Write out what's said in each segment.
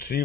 3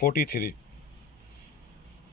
43,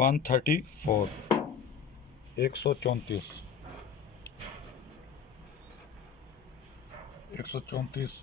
134, 134, 134.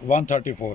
134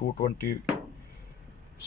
220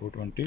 220,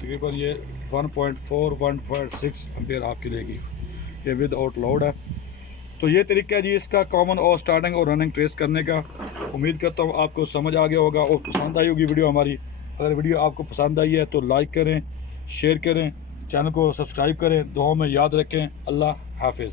तकरीबन ये 1.4 1.6 एम्पेयर आपकी लेगी, ये विद आउट लोड है। तो ये तरीका है जी इसका कॉमन और स्टार्टिंग और रनिंग ट्रेस करने का। उम्मीद करता हूँ आपको समझ आ गया होगा और पसंद आई होगी वीडियो हमारी। अगर वीडियो आपको पसंद आई है तो लाइक करें, शेयर करें, चैनल को सब्सक्राइब करें, दुआओं में याद रखें। अल्लाह हाफिज़।